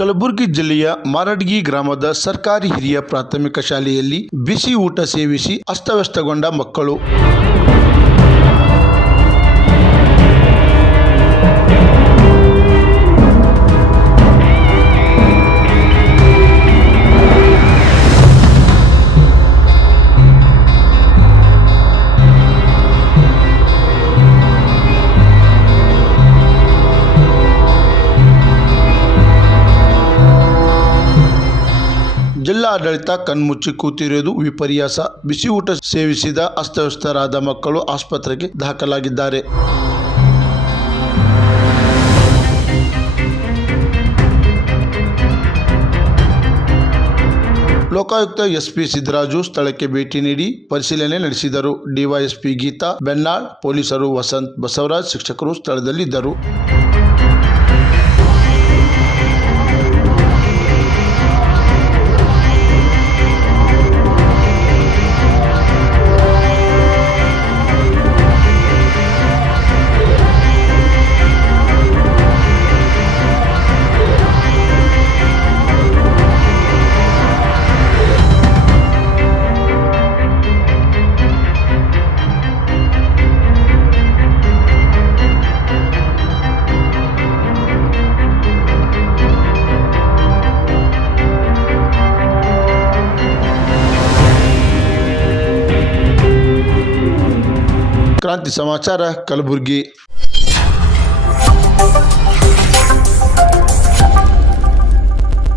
ಕಲಬುರಗಿ ಜಿಲ್ಲೆಯ ಮಾರಡ್ಗಿ ಗ್ರಾಮದ ಸರ್ಕಾರಿ ಹಿರಿಯ ಪ್ರಾಥಮಿಕ ಶಾಲೆಯಲ್ಲಿ ಬಿಸಿ ಊಟ ಸೇವಿಸಿ ಅಸ್ತವ್ಯಸ್ತಗೊಂಡ ಮಕ್ಕಳು. ಜಿಲ್ಲಾಡಳಿತ ಕಣ್ಮುಚ್ಚಿ ಕೂತಿರುವುದು ವಿಪರ್ಯಾಸ. ಬಿಸಿ ಊಟ ಸೇವಿಸಿದ ಅಸ್ತವ್ಯಸ್ತರಾದ ಮಕ್ಕಳು ಆಸ್ಪತ್ರೆಗೆ ದಾಖಲಾಗಿದ್ದಾರೆ. ಲೋಕಾಯುಕ್ತ ಎಸ್ಪಿ ಸಿದ್ದರಾಜು ಸ್ಥಳಕ್ಕೆ ಭೇಟಿ ನೀಡಿ ಪರಿಶೀಲನೆ ನಡೆಸಿದರು. ಡಿವೈಎಸ್ಪಿ ಗೀತಾ ಬೆನ್ನಾಳ್, ಪೊಲೀಸರು ವಸಂತ್, ಬಸವರಾಜ್, ಶಿಕ್ಷಕರು ಸ್ಥಳದಲ್ಲಿದ್ದರು. ಕ್ರಾಂತಿ ಸಮಾಚಾರ, ಕಲಬುರಗಿ.